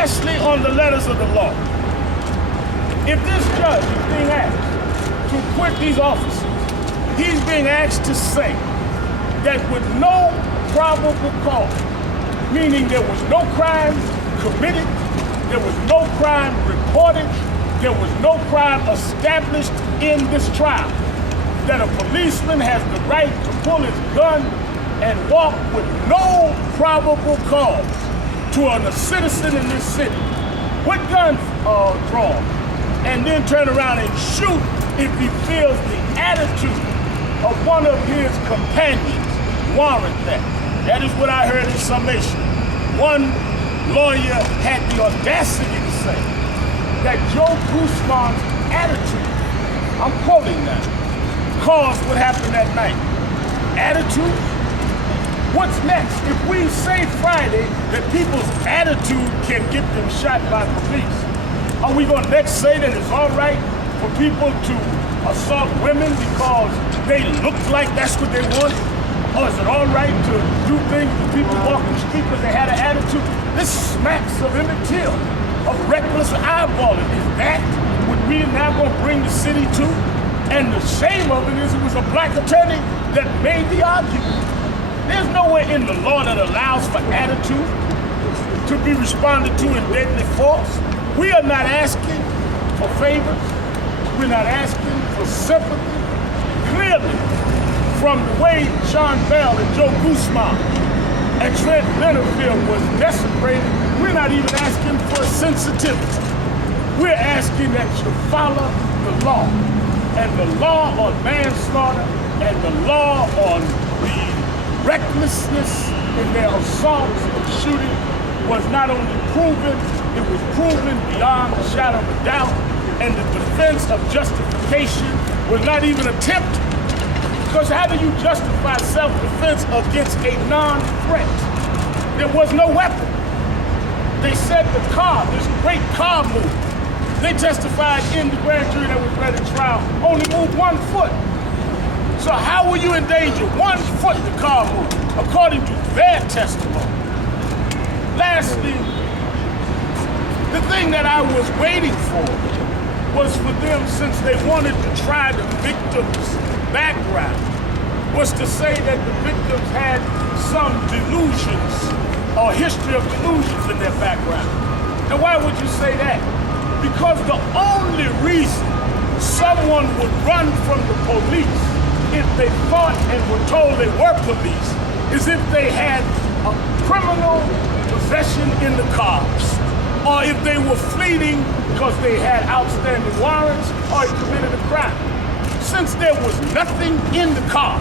Lastly, on the letters of the law, if this judge is being asked to acquit these officers, he's being asked to say that with no probable cause, meaning there was no crime committed, there was no crime reported, there was no crime established in this trial, that a policeman has the right to pull his gun and walk with no probable cause to a citizen in this city with guns drawn, and then turn around and shoot if he feels the attitude of one of his companions warrant that. That is what I heard in summation. One lawyer had the audacity to say that Joe Guzman's attitude, I'm quoting now, caused what happened that night. Attitude? What's next? If we say Friday that people's attitude can get them shot by police, are we going to next say that it's all right for people to assault women because they look like that's what they want? Or is it all right to do things to people walking the street because they had an attitude? This smacks of Emmett Till, of reckless eyeballing. Is that what we're now going to bring the city to? And the shame of it is it was a black attorney that made the argument. There's nowhere in the law that allows for attitude to be responded to in deadly force. We are not asking for favors. We're not asking for sympathy. Clearly, from the way Sean Bell and Joe Guzman and Trent Leonardfield was desecrated, we're not even asking for sensitivity. We're asking that you follow the law. And the law on manslaughter and the law on the recklessness in their assaults and shooting was not only proven, it was proven beyond a shadow of a doubt, and the defense of justification was not even attempted. Because how do you justify self-defense against a non-threat? There was no weapon. They said the car, this great car moved. They testified in the grand jury that was read at trial, only moved 1 foot. So how will you endanger 1 foot the car moved, according to their testimony? Lastly, the thing that I was waiting for was for them, since they wanted to try the victim's background, was to say that the victims had some delusions or history of delusions in their background. Now, why would you say that? Because the only reason someone would run from the police if they thought and were told they were police is if they had a criminal possession in the cars, or if they were fleeing because they had outstanding warrants or committed a crime. Since there was nothing in the car,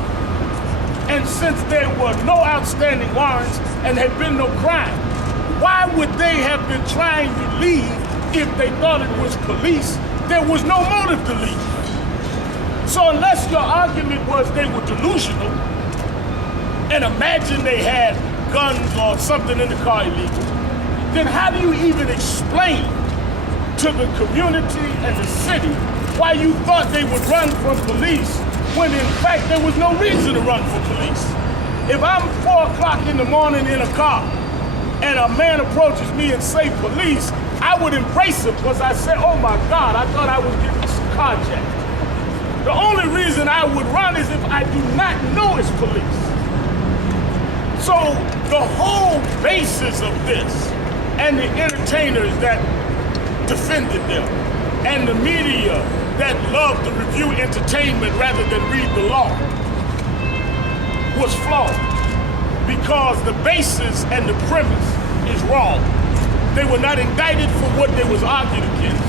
and since there were no outstanding warrants and had been no crime, why would they have been trying to leave if they thought it was police? There was no motive to leave. So unless your argument was they were delusional, and imagine they had guns or something in the car illegal, then how do you even explain to the community and the city why you thought they would run from police when in fact there was no reason to run from police? If I'm 4 o'clock in the morning in a car and a man approaches me and say police, I would embrace him because I said, oh my God, I thought I was getting carjacked. The only reason I would run is if I do not know it's police. So the whole basis of this, and the entertainers that defended them, and the media that loved to review entertainment rather than read the law, was flawed. Because the basis and the premise is wrong. They were not indicted for what they was argued against.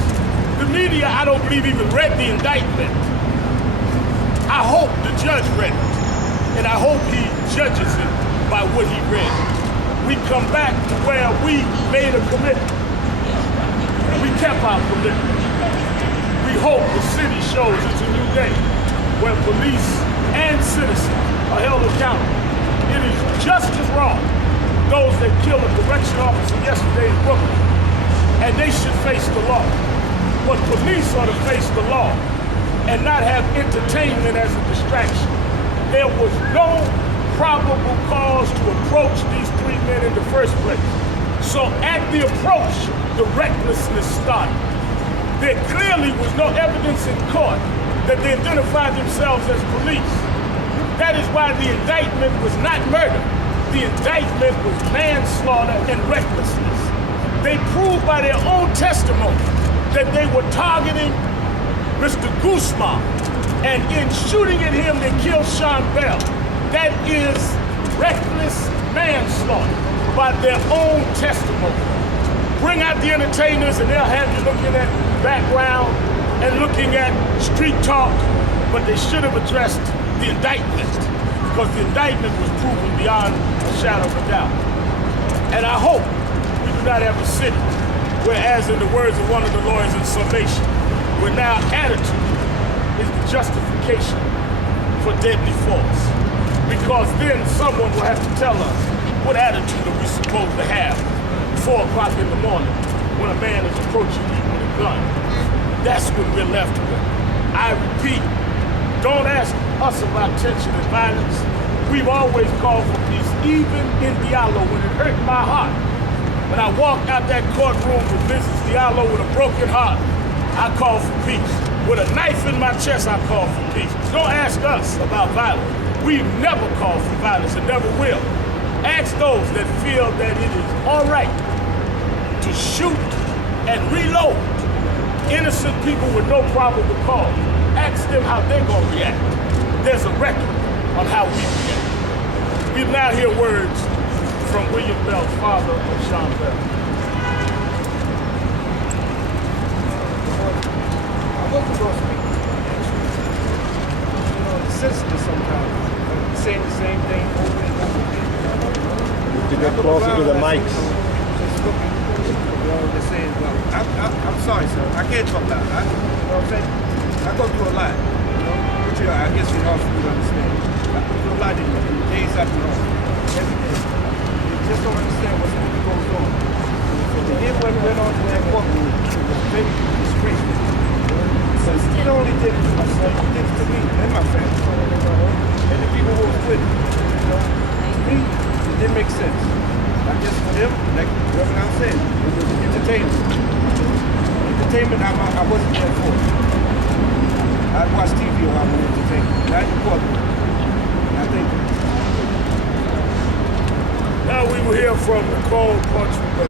The media, I don't believe, even read the indictment. I hope the judge read it, and I hope he judges it by what he read. We come back to where we made a commitment. We kept our commitment. We hope the city shows it's a new day where police and citizens are held accountable. It is just as wrong, those that killed a correction officer yesterday in Brooklyn, and they should face the law. But police ought to face the law and not have entertainment as a distraction. There was no probable cause to approach these 3 men in the first place. So at the approach, the recklessness started. There clearly was no evidence in court that they identified themselves as police. That is why the indictment was not murder. The indictment was manslaughter and recklessness. They proved by their own testimony that they were targeting Mr. Guzman, and in shooting at him, they killed Sean Bell. That is reckless manslaughter by their own testimony. Bring out the entertainers and they'll have you looking at background and looking at street talk, but they should have addressed the indictment, because the indictment was proven beyond a shadow of a doubt. And I hope we do not have a city where, as in the words of one of the lawyers in summation, where now attitude is the justification for deadly force. Because then someone will have to tell us, what attitude are we supposed to have 4 o'clock in the morning when a man is approaching you with a gun? That's what we're left with. I repeat, don't ask us about tension and violence. We've always called for peace, even in Diallo, when it hurt my heart. When I walked out that courtroom with Mrs. Diallo with a broken heart, I called for peace. With a knife in my chest, I called for peace. Don't ask us about violence. We've never called for violence and never will. Ask those that feel that it is all right to shoot and reload innocent people with no probable cause. Ask them how they're going to react. There's a record on how we react. We now hear words from William Bell, father of Sean Bell. I wasn't going to speak. You know, it's sensitive sometimes. Saying the same thing over and over again. To get closer to the mics. Just looking, just saying, well, I'm sorry, sir. I can't talk loud. You know what I'm saying? I go through a lot. You know, which I guess it's hard for you to understand. I go through a lot in the days after home. Every day. You just don't understand what goes on. So to hear what went on in that courtroom was very disgraceful. So he only did it to myself, he did it to me and my family. And the people who was with him. You know, to me, it didn't make sense. I guess for them, like Reverend Al said, it was entertainment. Entertainment, I wasn't there for it. I'd watch TV or I would entertain. Not in courtroom. I think. Now we will hear from Nicole Country.